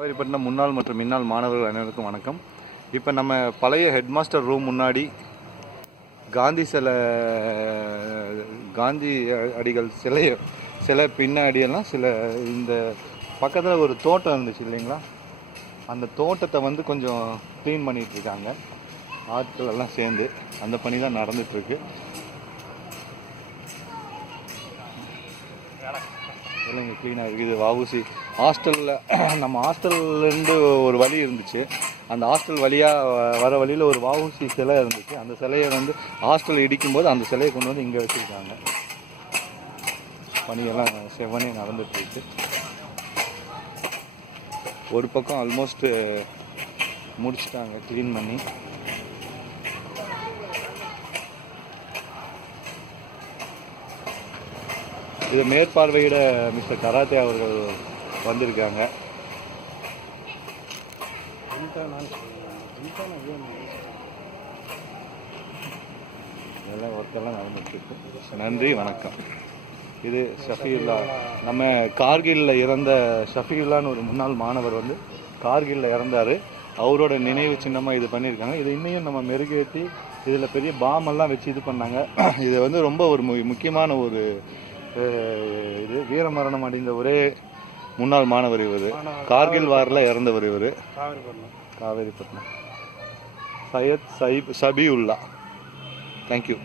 காவேரிப்பட்டினம் முன்னாள் மற்றும் இன்னாள் மாணவர்கள் அனைவருக்கும் வணக்கம். இப்போ நம்ம பழைய ஹெட்மாஸ்டர் ரூம் முன்னாடி காந்தி அடிகள் சிலை பின்னாடியெல்லாம் இந்த பக்கத்தில் ஒரு தோட்டம் இருந்துச்சு இல்லைங்களா, அந்த தோட்டத்தை கொஞ்சம் க்ளீன் பண்ணிகிட்ருக்காங்க ஆட்கள் எல்லாம் சேர்ந்து. அந்த பணி தான் நடந்துகிட்ருக்கு. இங்கே க்ளீனாக இருக்குது. வஉசி ஹாஸ்டலில் நம்ம ஹாஸ்டல்லேருந்து ஒரு வழி இருந்துச்சு. அந்த ஹாஸ்டல் வழியாக வர வழியில் ஒரு வஉசி சிலை இருந்துச்சு. அந்த சிலையை ஹாஸ்டல் இடிக்கும்போது அந்த சிலையை கொண்டு வந்து இங்கே வச்சுருக்காங்க. பணியெல்லாம் செவ்வனே நடந்துகிட்ருக்கு. ஒரு பக்கம் ஆல்மோஸ்ட் முடிச்சிட்டாங்க க்ளீன் பண்ணி. இதை மேற்பார்வையிட மிஸ்டர் கராத்தே அவர்கள் வந்திருக்காங்க. இதெல்லாம் ஒர்க்கெல்லாம் நடந்துட்டுருக்கு. நன்றி, வணக்கம். இது ஷஃபியுல்லா, நம்ம கார்கிலில் இறந்த ஷஃபியுல்லான்னு ஒரு முன்னாள் மாணவர் கார்கிலில் இறந்தார். அவரோட நினைவு சின்னமாக இது பண்ணியிருக்காங்க. இது இன்னையும் நம்ம மெருகேற்றி இதில் பெரிய பாமெல்லாம் வச்சு இது பண்ணாங்க. இது ரொம்ப ஒரு முக்கியமான ஒரு இது வீரமரணம் அடைந்த ஒரே முன்னாள் மாணவர் இவர். கார்கில் வாரில் இறந்தவர் இவர். காவேரிப்பட்டினம் சையத் சபியுல்லா. தேங்க்யூ.